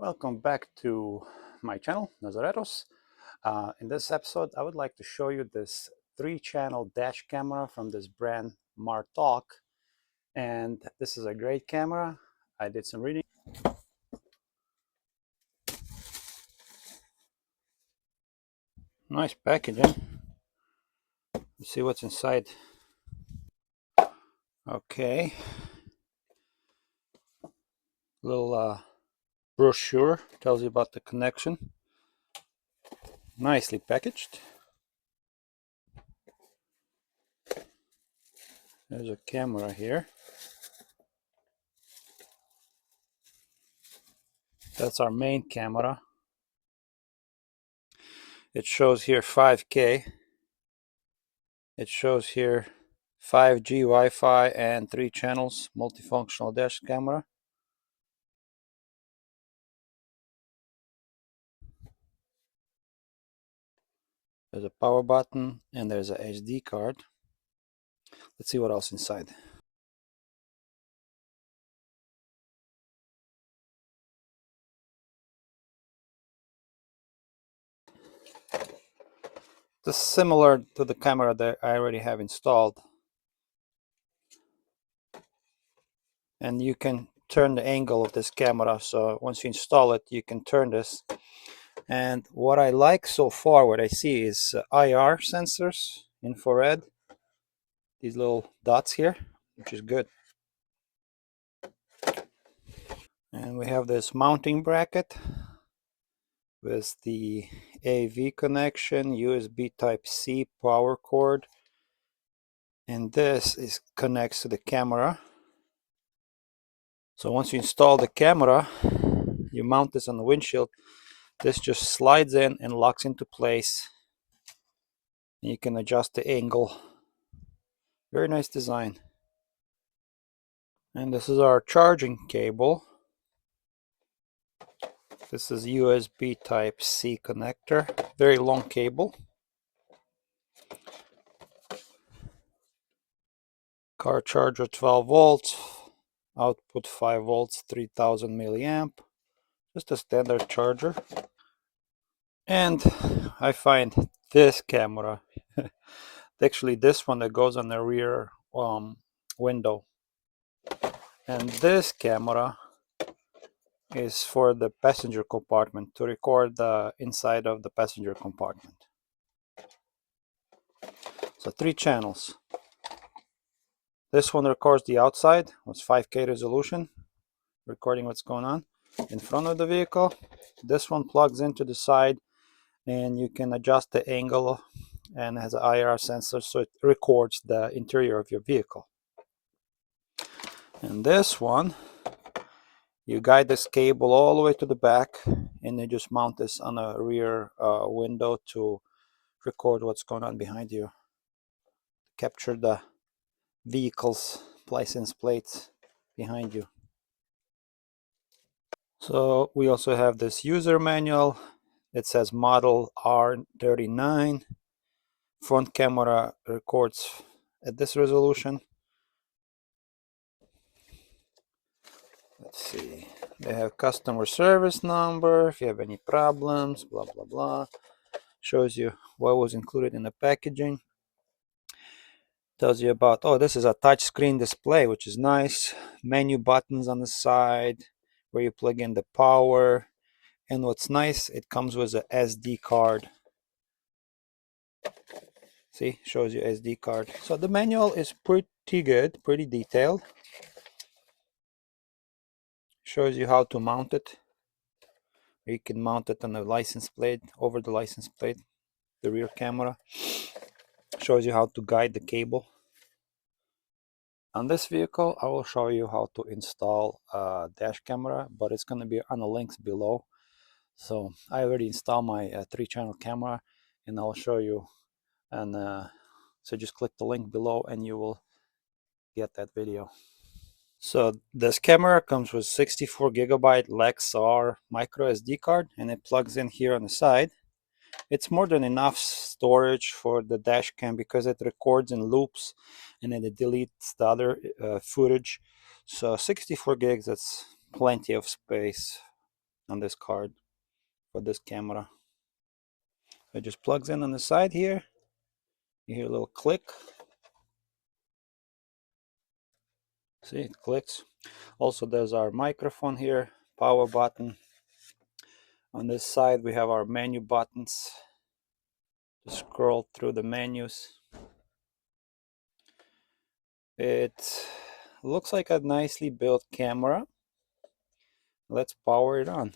Welcome back to my channel, Nazaretos. In this episode, I would like to show you this 3-channel dash camera from this brand Martalk. And this is a great camera. I did some reading. Nice packaging. Let's see what's inside. Okay. Little brochure tells you about the connection. Nicely packaged. There's a camera here. That's our main camera. It shows here 5K. It shows here 5G Wi-Fi and 3 channels multifunctional dash camera. There's a power button and there's a SD card. Let's see what else inside. This is similar to the camera that I already have installed. And you can turn the angle of this camera, so once you install it you can turn this. And what I like so far, what I see is IR sensors, infrared, these little dots here, which is good. And we have this mounting bracket with the AV connection, USB Type-C power cord, and this connects to the camera. So once you install the camera, you mount this on the windshield. This just slides in and locks into place. You can adjust the angle. Very nice design. And this is our charging cable. This is USB Type-C connector. Very long cable. Car charger 12 volts. Output 5 volts, 3000 milliamp. Just a standard charger. And I find this camera, actually this one that goes on the rear window, and this camera is for the passenger compartment, to record the inside of the passenger compartment. So 3 channels. This one records the outside with 5K resolution, recording what's going on in front of the vehicle. This one plugs into the side and you can adjust the angle and has an IR sensor, so it records the interior of your vehicle. And this one, you guide this cable all the way to the back and you just mount this on a rear window to record what's going on behind you. Capture the vehicle's license plates behind you. So we also have this user manual. It says Model R39. Front camera records at this resolution. Let's see. They have customer service number if you have any problems, blah blah blah. Shows you what was included in the packaging. Tells you about, oh, this is a touch screen display, which is nice. Menu buttons on the side where you plug in the power. And what's nice, it comes with a SD card. See, shows you SD card. So the manual is pretty good, pretty detailed. Shows you how to mount it. You can mount it on the license plate, over the license plate, the rear camera. Shows you how to guide the cable. On this vehicle, I will show you how to install a dash camera, but it's going to be on the links below. So I already installed my 3-channel camera, and I'll show you. And so just click the link below, and you will get that video. So this camera comes with 64 gigabyte Lexar micro SD card, and it plugs in here on the side. It's more than enough storage for the dash cam because it records in loops and then it deletes the other footage. So 64 gigs, that's plenty of space. on this card for this camera. It just plugs in on the side here. You hear a little click. See, it clicks. Also, there's our microphone here, power button. On this side, we have our menu buttons. Just scroll through the menus. It looks like a nicely built camera. Let's power it on.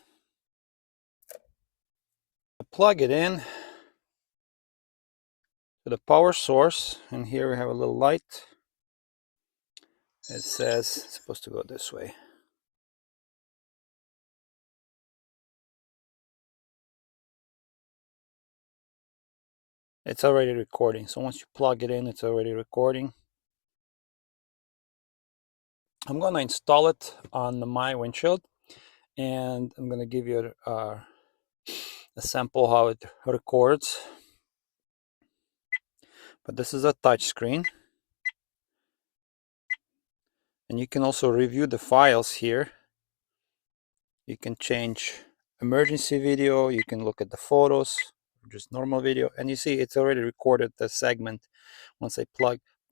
Plug it in to the power source, and here we have a little light. It says it's supposed to go this way. It's already recording, so once you plug it in, it's already recording. I'm gonna install it on my windshield, and I'm gonna give you a sample how it records. But this is a touch screen, and you can also review the files here. You can change emergency video, you can look at the photos, just normal video, and you see it's already recorded the segment once I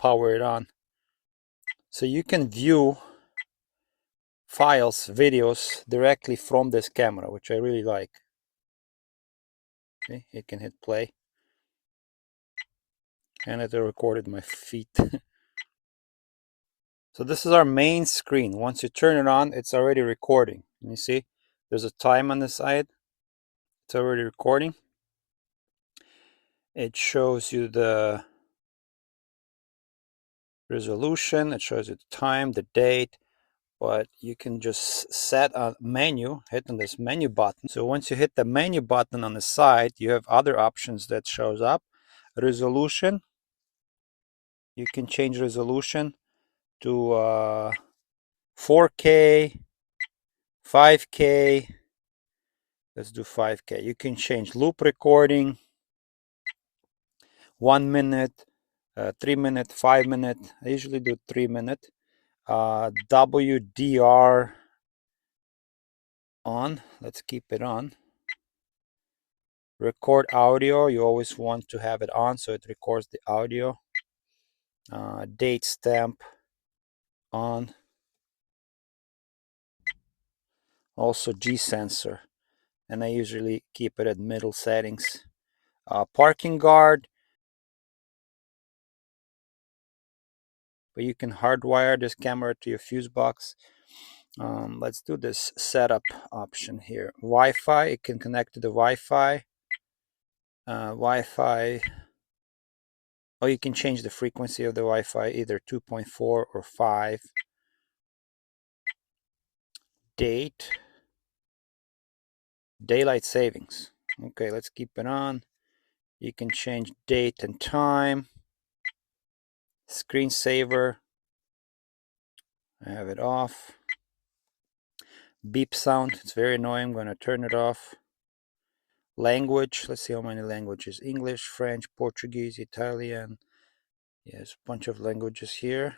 power it on. So you can view files, videos directly from this camera, which I really like. Okay, you can hit play, and it recorded my feet. So this is our main screen. Once you turn it on, it's already recording. And you see there's a time on the side. It's already recording. It shows you the resolution, it shows you the time, the date, but you can just set a menu, hitting this menu button. So once you hit the menu button on the side, you have other options that shows up. Resolution, you can change resolution to 4K, 5K. Let's do 5K. You can change loop recording, 1 minute, 3 minute, 5 minute. I usually do 3 minute. WDR on. Let's keep it on. Record audio. You always want to have it on so it records the audio. Date stamp on. Also G sensor, and I usually keep it at middle settings. Parking guard, but you can hardwire this camera to your fuse box. Let's do this setup option here. Wi-Fi, it can connect to the Wi-Fi. Wi-Fi, or you can change the frequency of the Wi-Fi, either 2.4 or 5. Date, daylight savings. Okay, let's keep it on. You can change date and time. Screensaver, I have it off. Beep sound, it's very annoying. I'm going to turn it off. Language, let's see how many languages. English, French, Portuguese, Italian. Yes, a bunch of languages here.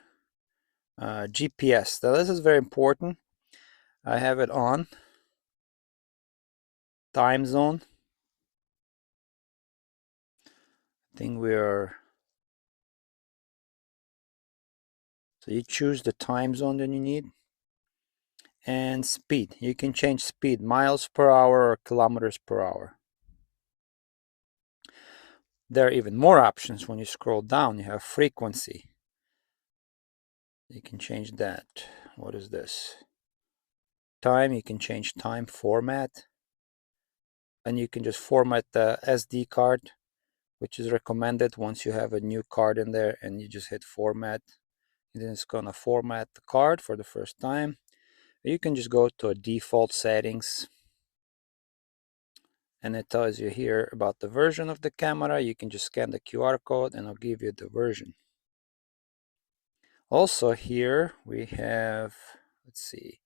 GPS, now this is very important. I have it on. Time zone. I think so you choose the time zone that you need. And speed, you can change speed, miles per hour or kilometers per hour. There are even more options. When you scroll down, you have frequency. You can change that. What is this? Time, you can change time format. And you can just format the SD card, which is recommended once you have a new card in there, and you just hit format. And then it's gonna format the card for the first time. You can just go to a default settings, and it tells you here about the version of the camera. You can just scan the QR code and it'll give you the version. Also here we have, let's see,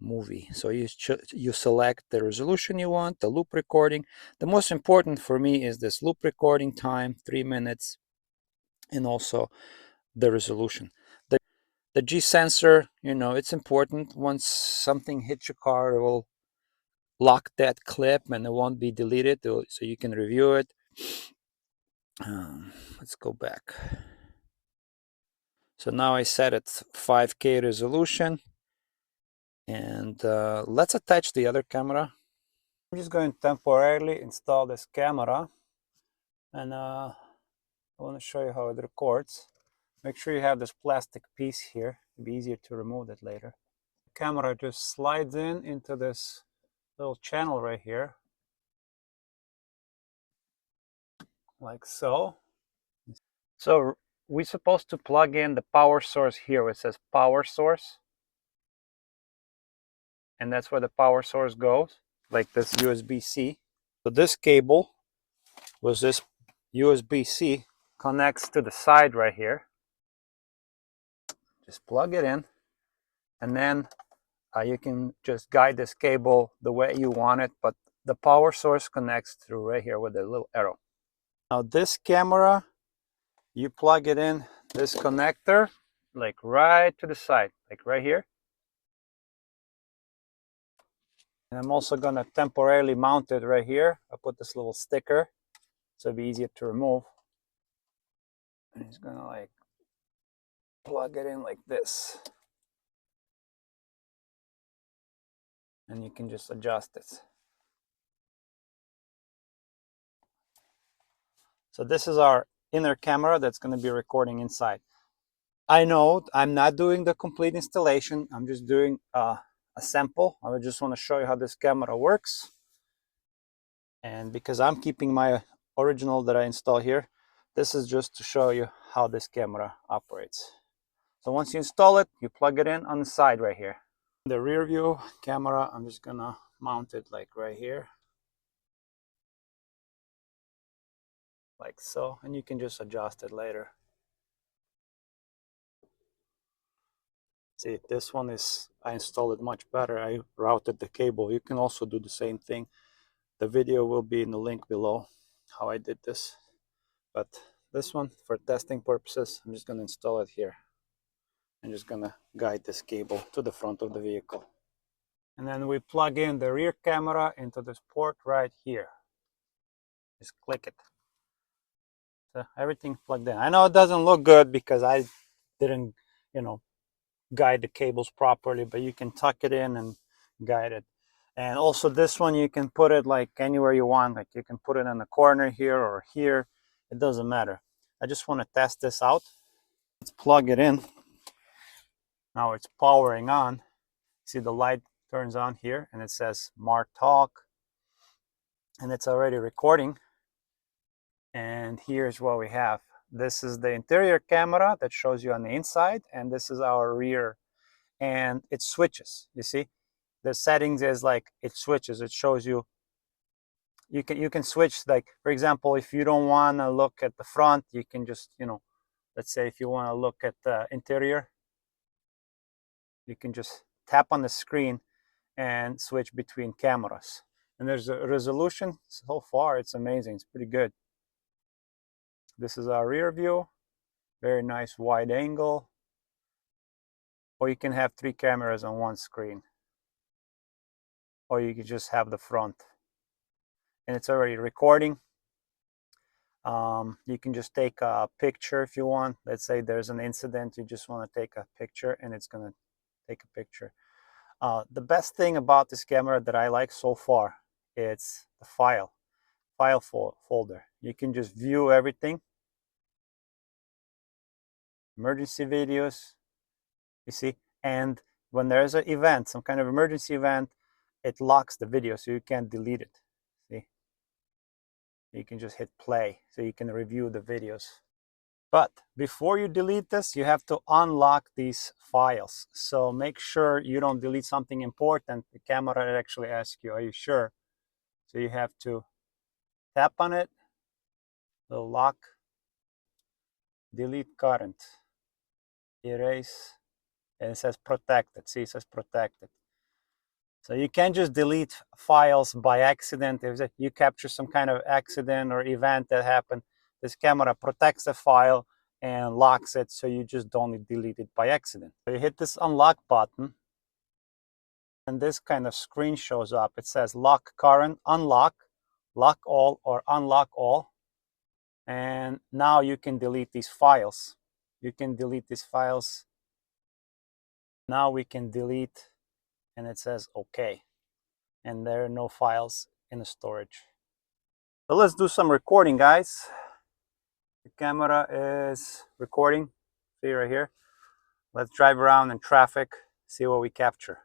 movie. So you select the resolution you want, the loop recording. The most important for me is this loop recording time, 3 minutes, and also the resolution. The G sensor, you know, it's important. Once something hits your car, it will lock that clip and it won't be deleted, so you can review it. Let's go back. So now I set it 5K resolution, and let's attach the other camera. I'm just going to temporarily install this camera, and I want to show you how it records. Make sure you have this plastic piece here. It'll be easier to remove it later. The camera just slides into this little channel right here, like so. So we're supposed to plug in the power source here. It says power source, and that's where the power source goes, like this USB-C. So this cable was this USB-C, connects to the side right here. Just plug it in, and then you can just guide this cable the way you want it, but the power source connects through right here with a little arrow. Now this camera, you plug it in this connector, like right to the side, like right here. And I'm also gonna temporarily mount it right here. I put this little sticker, so it'll be easier to remove. And it's gonna like plug it in like this. And you can just adjust it. So this is our inner camera that's gonna be recording inside. I know I'm not doing the complete installation. I'm just doing a sample. I just want to show you how this camera works. And because I'm keeping my original that I install here, this is just to show you how this camera operates. So once you install it, you plug it in on the side right here. The rear view camera, I'm just gonna mount it like right here. Like so, and you can just adjust it later. See, this one is, I installed it much better. I routed the cable. You can also do the same thing. The video will be in the link below, how I did this. But this one, for testing purposes, I'm just gonna install it here. I'm just gonna guide this cable to the front of the vehicle. And then we plug in the rear camera into this port right here. Just click it. So everything's plugged in. I know it doesn't look good because I didn't, guide the cables properly, but you can tuck it in and guide it. And also this one, you can put it like anywhere you want. Like you can put it in the corner here or here. It doesn't matter. I just want to test this out. Let's plug it in. Now it's powering on. See, the light turns on here and it says Martalk, and it's already recording. And here's what we have. This is the interior camera that shows you on the inside, and this is our rear. And it switches. You see, the settings is like it switches. It shows you. You can switch. Like for example, if you don't want to look at the front, you can just let's say if you want to look at the interior, you can just tap on the screen and switch between cameras. And there's a resolution. So far, it's amazing. It's pretty good. This is our rear view. Very nice wide angle. Or you can have 3 cameras on one screen. Or you can just have the front. And it's already recording. You can just take a picture if you want. Let's say there's an incident, you just want to take a picture, and it's going to take a picture. The best thing about this camera that I like so far, it's the file folder. You can just view everything. Emergency videos, you see, and when there's an event, some kind of emergency event, it locks the video so you can't delete it. See, you can just hit play so you can review the videos. But before you delete this, you have to unlock these files. So make sure you don't delete something important. The camera actually asks you, are you sure? So you have to tap on it, the lock, delete current, erase, and it says protected. See, it says protected. So you can't just delete files by accident. If you capture some kind of accident or event that happened, this camera protects the file and locks it, so you just don't delete it by accident. So you hit this unlock button, and this kind of screen shows up. It says lock current, unlock, lock all, or unlock all. And now you can delete these files. You can delete these files. Now we can delete, and it says OK. And there are no files in the storage. So let's do some recording, guys. The camera is recording. See right here. Let's drive around in traffic, see what we capture.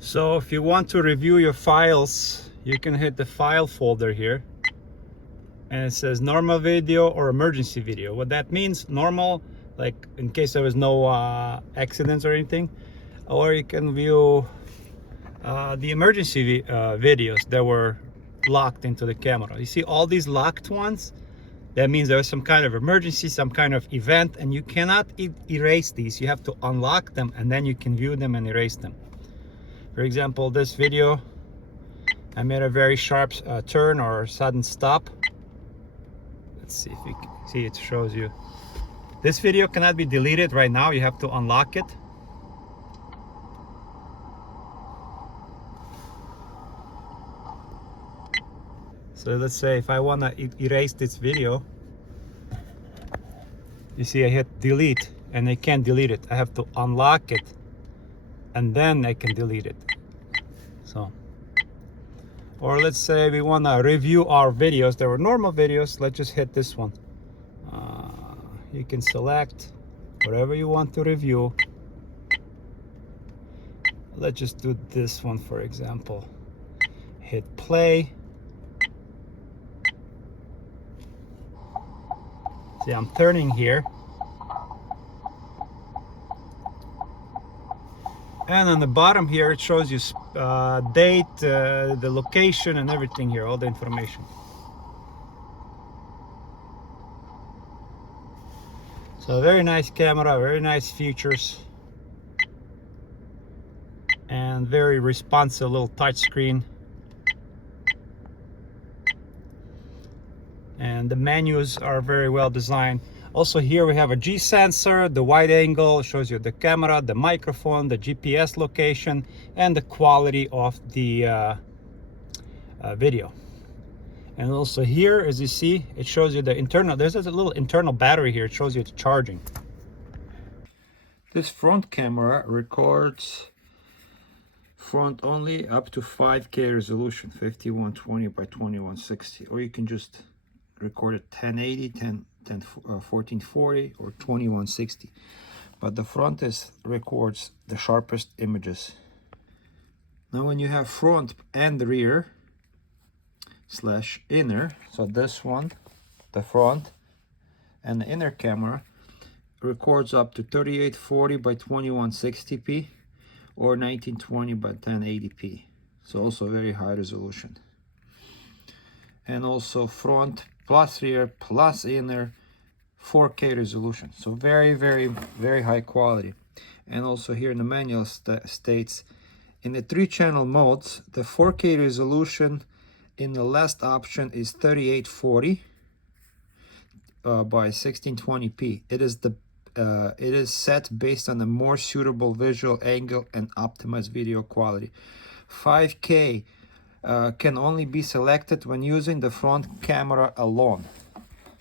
So if you want to review your files, you can hit the file folder here. And it says normal video or emergency video. What that means, normal, like in case there was no accidents or anything. Or you can view the emergency videos that were locked into the camera. You see all these locked ones? That means there was some kind of emergency, some kind of event, and you cannot erase these. You have to unlock them and then you can view them and erase them. For example, this video, I made a very sharp turn or sudden stop. Let's see if you can see, it shows you. This video cannot be deleted right now. You have to unlock it. So let's say if I want to erase this video, you see I hit delete and I can't delete it. I have to unlock it and then I can delete it. So, or let's say we want to review our videos. There were normal videos. Let's just hit this one. You can select whatever you want to review. Let's just do this one, for example. Hit play. See, I'm turning here. And on the bottom here, it shows you date, the location and everything here, all the information. So very nice camera, very nice features. And very responsive little touch screen. And the menus are very well designed. Also here we have a G sensor, the wide angle shows you the camera, the microphone, the GPS location, and the quality of the video. And also here, as you see, it shows you the internal, there's a little internal battery here, it shows you it's charging. This front camera records front only up to 5K resolution, 5120 by 2160, or you can just record it 1080, 1440 or 2160, but the front records the sharpest images. Now when you have front and rear slash inner, so this one, the front, and the inner camera records up to 3840 by 2160p or 1920 by 1080p. So also very high resolution. And also front plus rear plus inner 4K resolution. So very high quality. And also here in the manual states in the 3-channel modes, the 4K resolution in the last option is 3840 by 1620p. It is set based on a more suitable visual angle and optimized video quality. 5K can only be selected when using the front camera alone.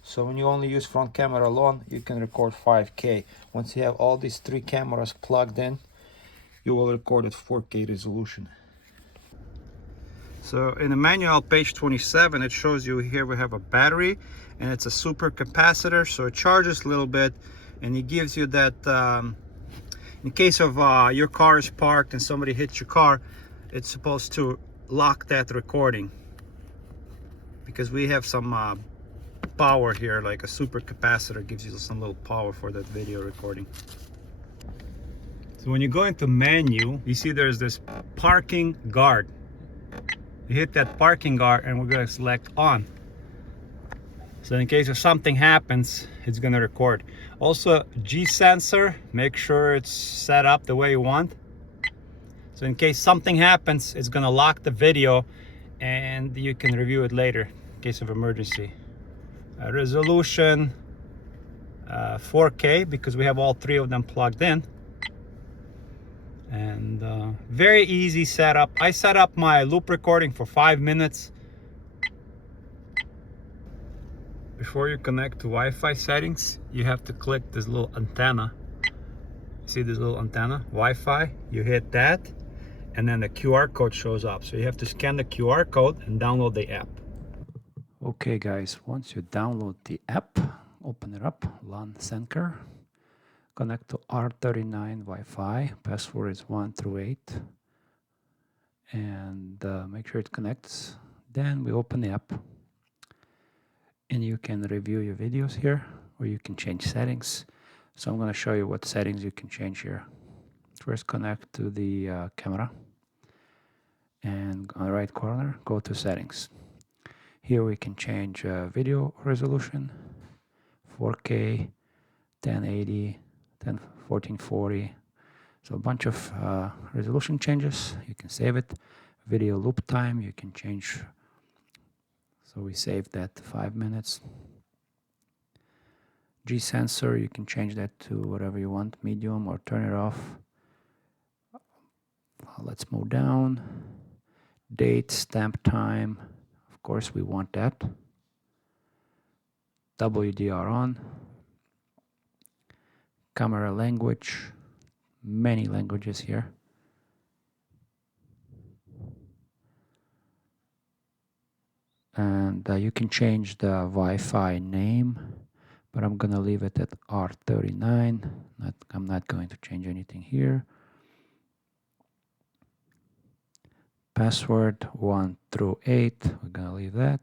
So when you only use front camera alone, you can record 5K. Once you have all these 3 cameras plugged in, you will record at 4K resolution. So in the manual, page 27, it shows you here we have a battery, and it's a super capacitor, so it charges a little bit, and it gives you that in case of your car is parked and somebody hits your car, it's supposed to lock that recording, because we have some power here, like a super capacitor gives you some little power for that video recording. So when you go into menu, you see there's this parking guard. You hit that parking guard and we're going to select on. So in case if something happens, it's going to record. Also, G sensor, make sure it's set up the way you want. So in case something happens, it's going to lock the video and you can review it later in case of emergency. Resolution 4K, because we have all 3 of them plugged in. And very easy setup. I set up my loop recording for 5 minutes. Before you connect to Wi-Fi settings, you have to click this little antenna. See this little antenna? Wi-Fi, you hit that, and then the QR code shows up. So you have to scan the QR code and download the app. Okay guys, once you download the app, open it up, LAN Senker. Connect to R39 Wi-Fi, password is 1 through 8, and make sure it connects. Then we open the app, and you can review your videos here, or you can change settings. So I'm going to show you what settings you can change here. First, connect to the camera, and on the right corner, go to settings. Here we can change video resolution, 4K, 1080, 1440. So a bunch of resolution changes. You can save it. Video loop time, you can change. So we saved that to 5 minutes. G sensor, you can change that to whatever you want, medium, or turn it off. Let's move down. Date, stamp time, of course we want that. WDR on. Camera language, many languages here. And you can change the Wi-Fi name, but I'm gonna leave it at R39. I'm not going to change anything here. Password 1 through 8, we're gonna leave that.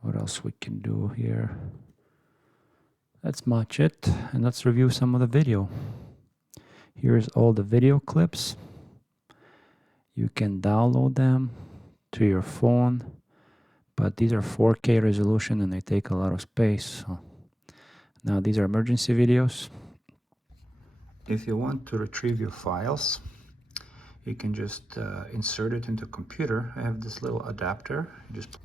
What else we can do here? That's much it, and let's review some of the video. Here's all the video clips. You can download them to your phone, but these are 4K resolution and they take a lot of space. So now these are emergency videos. If you want to retrieve your files, you can just insert it into a computer. I have this little adapter. You just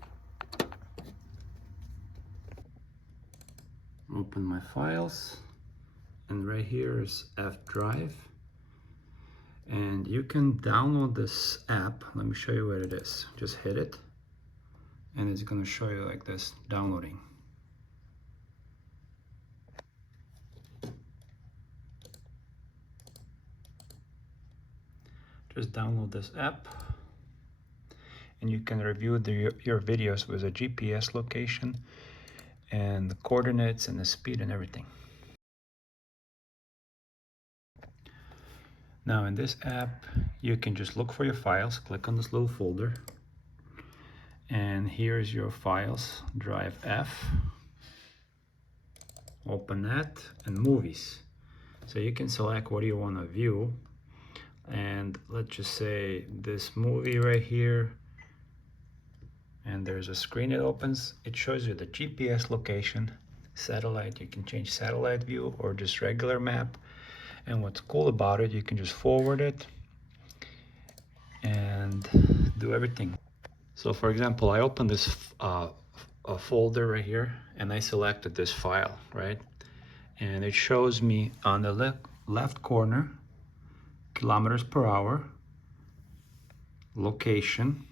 open my files, and right here is F drive. And you can download this app. Let me show you what it is. Just hit it, and it's going to show you like this, downloading. Just download this app, and you can review your videos with a GPS location and the coordinates and the speed and everything. Now in this app, you can just look for your files, click on this little folder, and here's your files, drive F, open that, and movies. So you can select what you want to view, and let's just say this movie right here, and there's a screen that opens. It shows you the GPS location, satellite. You can change satellite view or just regular map. And what's cool about it, you can just forward it and do everything. So for example, I opened this a folder right here, and I selected this file, right? And it shows me on the left corner, kilometers per hour, location,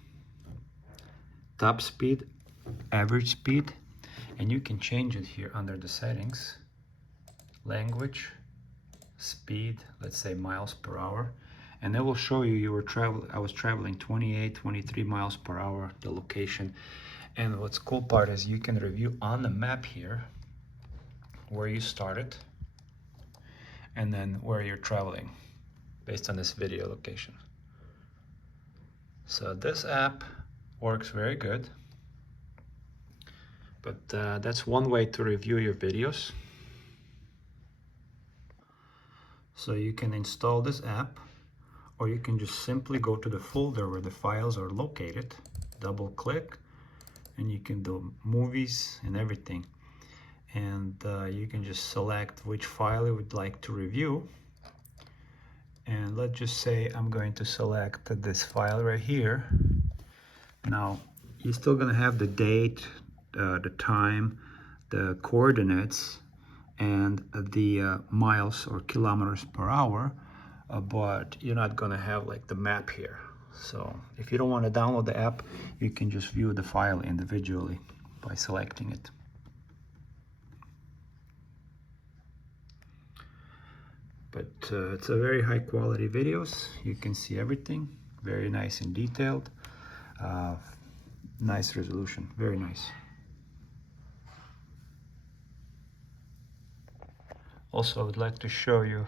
top speed, average speed, and you can change it here under the settings, language, speed, let's say miles per hour, and it will show you I was traveling 28, 23 miles per hour, the location. And what's cool part is you can review on the map here where you started and then where you're traveling based on this video location. So this app works very good, but that's one way to review your videos. So you can install this app, or you can just simply go to the folder where the files are located, double click, and you can do movies and everything. And you can just select which file you would like to review. And let's just say I'm going to select this file right here. Now, you're still gonna have the date, the time, the coordinates, and the miles or kilometers per hour, but you're not gonna have like the map here. So if you don't want to download the app, you can just view the file individually by selecting it. But it's a very high quality videos. You can see everything, very nice and detailed. Nice resolution, very nice. Also, I would like to show you,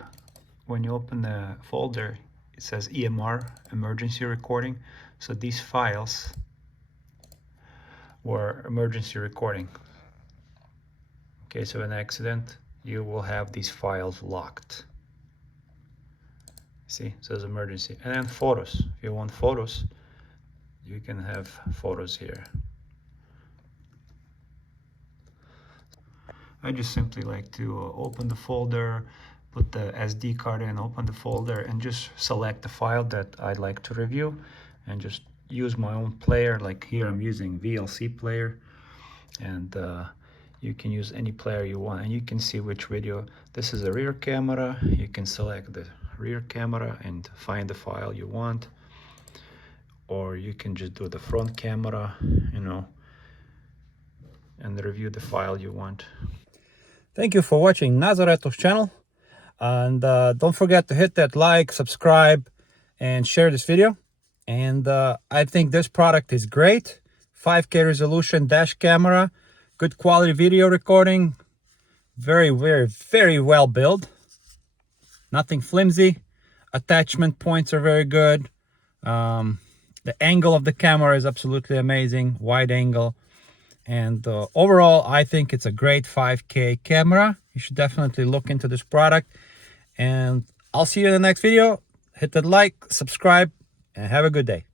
when you open the folder, it says EMR, emergency recording. So these files were emergency recording. In case of an accident, you will have these files locked. See, it says emergency. And then photos. If you want photos, you can have photos here. I just simply like to open the folder, put the SD card in, open the folder, and just select the file that I'd like to review, and just use my own player. Like here I'm using VLC player, and you can use any player you want, and you can see which video. This is a rear camera. You can select the rear camera and find the file you want, or you can just do the front camera, you know, and review the file you want. Thank you for watching Nazaretov's channel, and don't forget to hit that like, subscribe, and share this video. And I think this product is great. 5K resolution dash camera, good quality video recording, very well built, nothing flimsy. Attachment points are very good. The angle of the camera is absolutely amazing, wide angle. And overall, I think it's a great 5K camera. You should definitely look into this product. And I'll see you in the next video. Hit that like, subscribe, and have a good day.